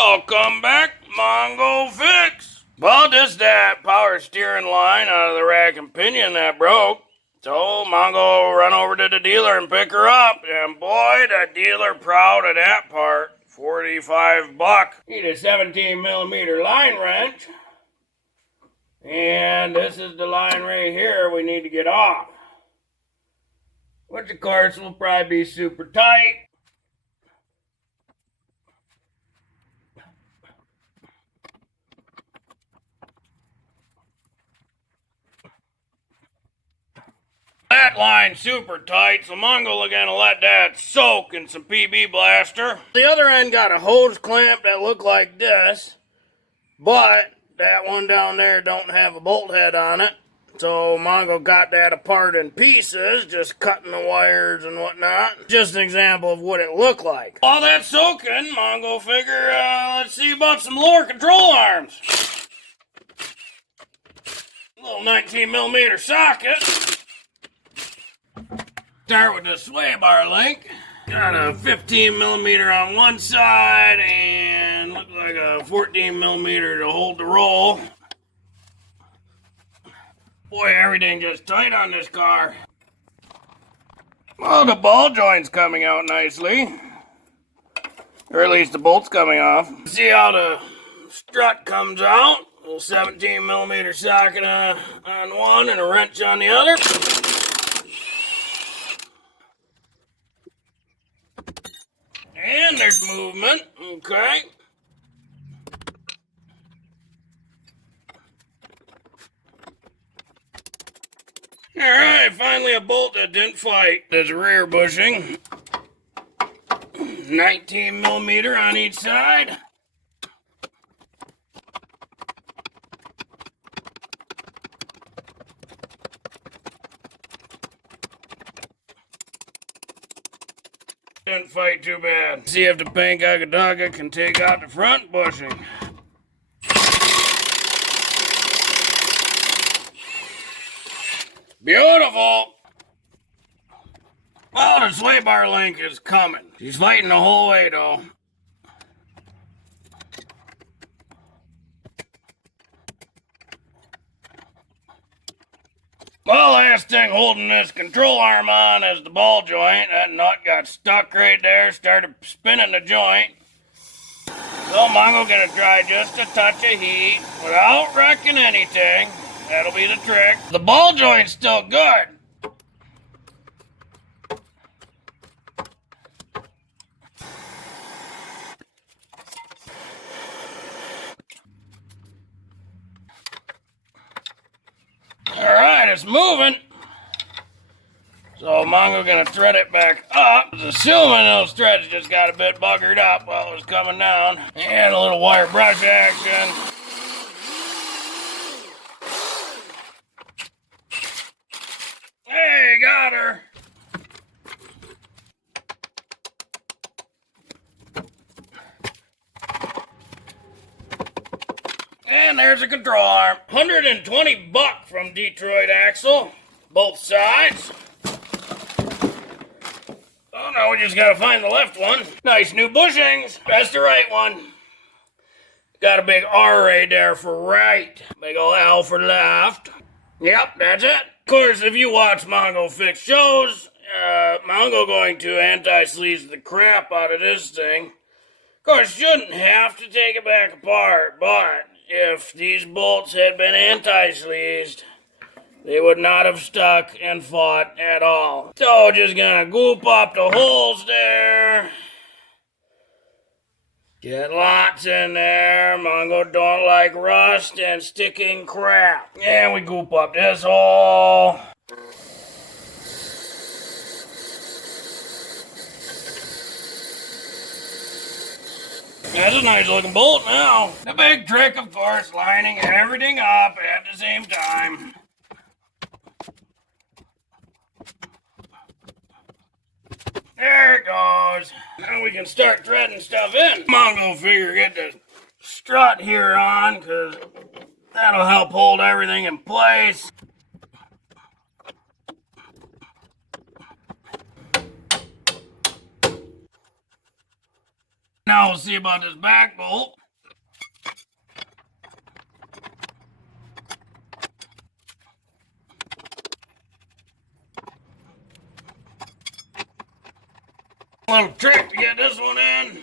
Welcome back, Mongo Fix. Well, just that power steering line out of the rack and pinion that broke. So Mongo run over to the dealer and pick her up. And boy, the dealer proud of that part. $45. Need a 17mm line wrench. And this is the line right here we need to get off. Which of course will probably be super tight. That line's super tight, so Mongo gonna let that soak in some PB Blaster. The other end got a hose clamp that looked like this, but that one down there don't have a bolt head on it. So Mongo got that apart in pieces, just cutting the wires and whatnot. Just an example of what it looked like. While that's soaking, Mongo figure, let's see about some lower control arms. A little 19mm socket. Start with the sway bar link. Got a 15mm on one side and looks like a 14mm to hold the roll. Boy, everything just tight on this car. Well, the ball joint's coming out nicely. Or at least the bolt's coming off. See how the strut comes out. A little 17mm socket on one and a wrench on the other. And there's movement, okay. Alright, finally a bolt that didn't fight. There's a rear bushing. 19mm on each side. Didn't fight too bad. See if the pink Agadaga can take out the front bushing. Beautiful. Well, the sway bar link is coming. She's fighting the whole way though. Well, last thing holding this control arm on is the ball joint. That nut got stuck right there, started spinning the joint. So Mongo gonna try just a touch of heat without wrecking anything. That'll be the trick. The ball joint's still good. Alright, it's moving. So Mongo gonna thread it back up. Assuming those threads just got a bit buggered up while it was coming down. And a little wire brush action. Hey, got her. And there's a control arm. $120 from Detroit Axle. Both sides. Oh, now we just gotta find the left one. Nice new bushings. That's the right one. Got a big R right there for right. Big ol' L for left. Yep, that's it. Of course, if you watch Mongo Fix shows, Mongo going to anti-sleaze the crap out of this thing. Of course, shouldn't have to take it back apart, but if these bolts had been anti-sleazed, they would not have stuck and fought at all. So just gonna goop up the holes there. Get lots in there. Mongo don't like rust and sticking crap. And we goop up this hole. That's a nice looking bolt now. The big trick, of course, lining everything up at the same time. There it goes. Now we can start threading stuff in. Mongo figure get the strut here on, because that'll help hold everything in place. Now we'll see about this back bolt. A little trick to get this one in.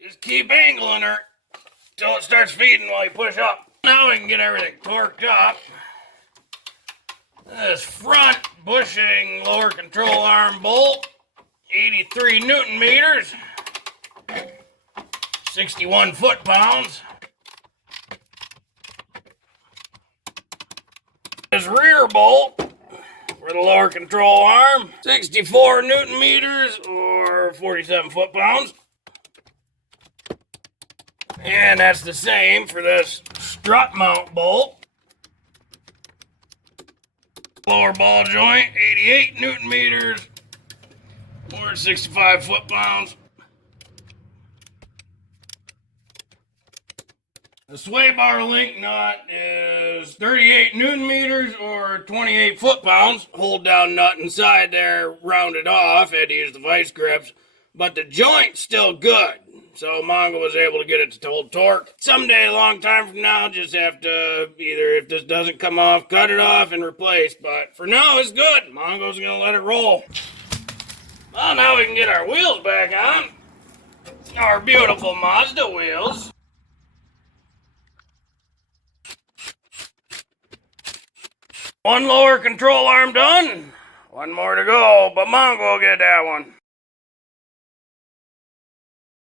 Just keep angling her until it starts feeding while you push up. Now we can get everything torqued up. This front bushing lower control arm bolt, 83 Newton meters, 61 foot-pounds. This rear bolt for the lower control arm, 64 Newton meters or 47 foot-pounds. And that's the same for this strut mount bolt. Lower ball joint, 88 Newton meters or 65 foot-pounds. The sway bar link nut is 38 Newton meters or 28 foot-pounds. Hold down nut inside there, rounded off. Had to use the vice grips, but the joint's still good. So Mongo was able to get it to hold torque. Someday, a long time from now, just have to either, if this doesn't come off, cut it off and replace. But for now, it's good. Mongo's gonna let it roll. Well, now we can get our wheels back on. Our beautiful Mazda wheels. One lower control arm done. One more to go, but Mongo will get that one.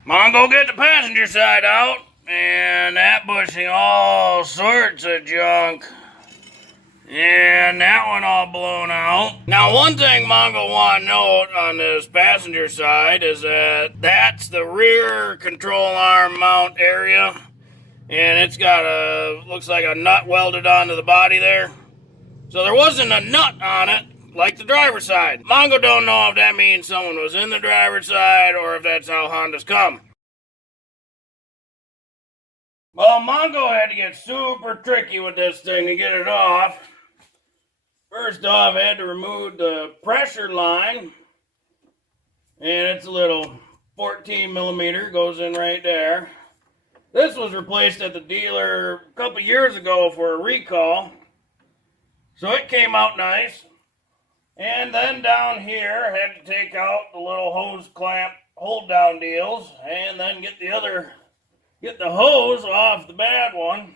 Mongo get the passenger side out, and that bushing all sorts of junk. And that one all blown out. Now one thing Mongo want to note on this passenger side is that that's the rear control arm mount area. And it's got a, looks like a nut welded onto the body there. So there wasn't a nut on it, like the driver's side. Mongo don't know if that means someone was in the driver's side or if that's how Hondas come. Well, Mongo had to get super tricky with this thing to get it off. First off, I had to remove the pressure line. And it's a little 14 millimeter, goes in right there. This was replaced at the dealer a couple years ago for a recall. So it came out nice. And then down here, I had to take out the little hose clamp hold down deals and then get the hose off the bad one.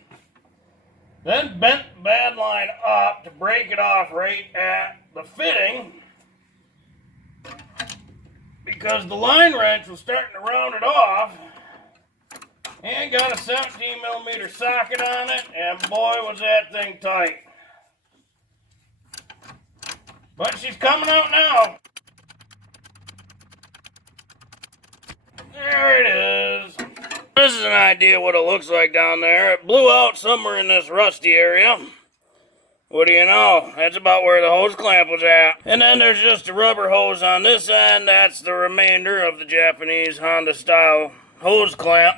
Then bent the bad line up to break it off right at the fitting because the line wrench was starting to round it off, and got a 17 millimeter socket on it, and boy was that thing tight. But she's coming out now. There it is. This is an idea what it looks like down there. It blew out somewhere in this rusty area. What do you know? That's about where the hose clamp was at. And then there's just a rubber hose on this end. That's the remainder of the Japanese Honda style hose clamp.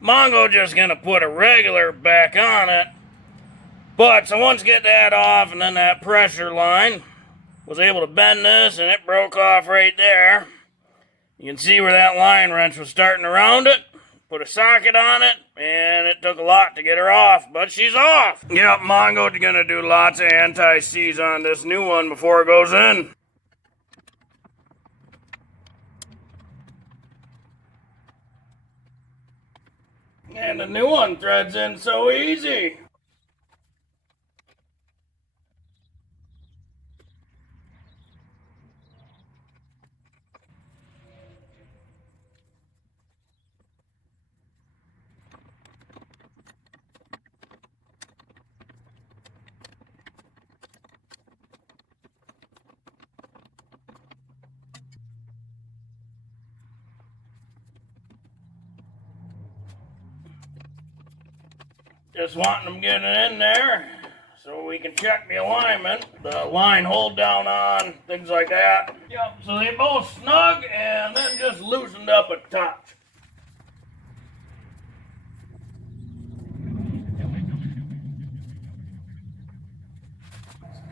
Mongo just gonna put a regular back on it. But so once get that off, and then that pressure line, was able to bend this and it broke off right there. You can see where that line wrench was starting around it. Put a socket on it, and it took a lot to get her off, but she's off. Yep, Mongo's gonna do lots of anti-seize on this new one before it goes in. And the new one threads in so easy. Just wanting them getting in there so we can check the alignment, the line hold down on, things like that. Yep, so they both snug and then just loosened up a touch.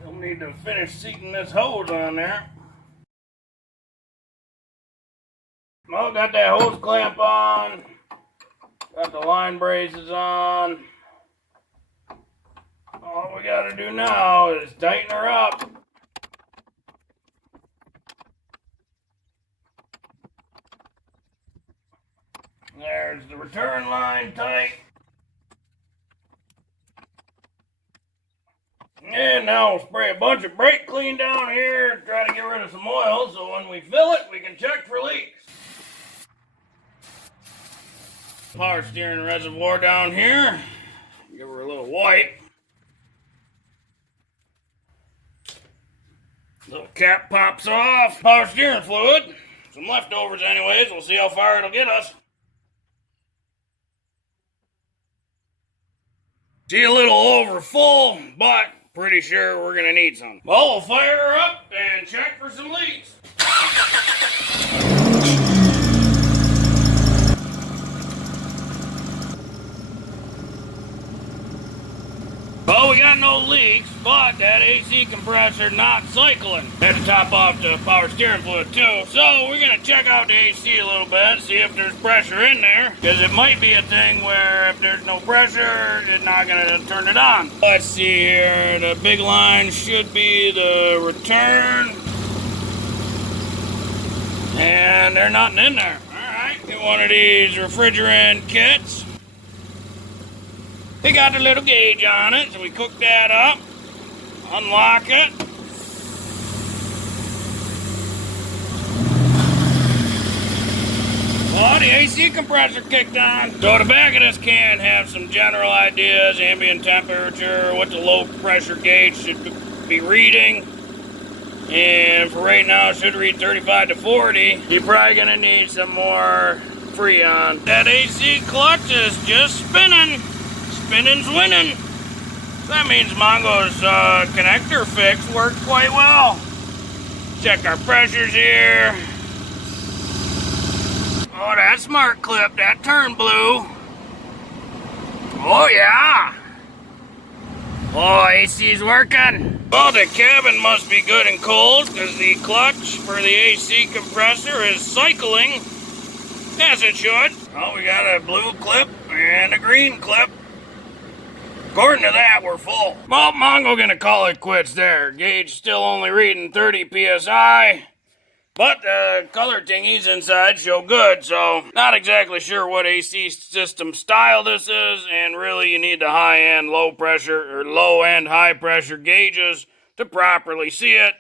Still need to finish seating this hose on there. Well, got that hose clamp on. Got the line braces on. All we gotta do now is tighten her up. There's the return line tight. And now we'll spray a bunch of brake clean down here, try to get rid of some oil, so when we fill it, we can check for leaks. Power steering reservoir down here. Give her a little wipe. Little cap pops off. Power steering fluid. Some leftovers anyways. We'll see how far it'll get us. See, a little over full, but pretty sure we're gonna need some. Well, we'll fire her up and check for some leaks. Well, we got no leaks, but that AC compressor not cycling. Had to top off the power steering fluid too. So we're gonna check out the AC a little bit, see if there's pressure in there. Because it might be a thing where if there's no pressure, it's not gonna turn it on. Let's see here, the big line should be the return. And there's nothing in there. Alright, get one of these refrigerant kits. They got a little gauge on it, so we cook that up, unlock it. Well, the AC compressor kicked on. So the back of this can have some general ideas, ambient temperature, what the low pressure gauge should be reading. And for right now, it should read 35 to 40. You're probably gonna need some more Freon. That AC clutch is just spinning. Spinning's winning. That means Mongo's connector fix worked quite well. Check our pressures here. Oh, that smart clip, that turned blue. Oh yeah. Oh, AC's working. Well, the cabin must be good and cold because the clutch for the AC compressor is cycling as it should. Oh, we got a blue clip and a green clip. According to that, we're full. Well, Mongo gonna call it quits there. Gauge still only reading 30 PSI. But the color thingies inside show good, so not exactly sure what AC system style this is, and really you need the high-end low pressure or low-end high pressure gauges to properly see it.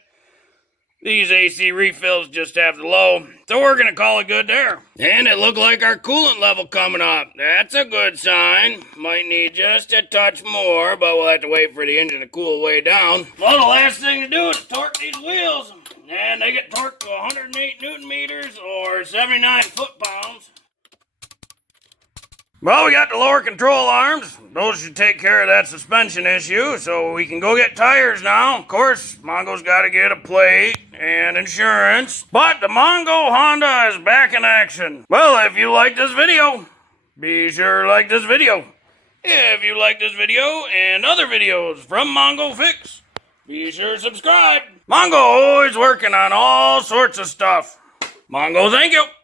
These AC refills just have the low, so we're gonna call it good there. And it looked like our coolant level coming up. That's a good sign. Might need just a touch more, but we'll have to wait for the engine to cool way down. Well, the last thing to do is torque these wheels. And they get torqued to 108 Newton meters or 79 foot-pounds. Well, we got the lower control arms. Those should take care of that suspension issue, so we can go get tires now. Of course, Mongo's got to get a plate and insurance. But the Mongo Honda is back in action. Well, if you like this video, be sure to like this video. If you like this video and other videos from Mongo Fix, be sure to subscribe. Mongo always working on all sorts of stuff. Mongo, thank you.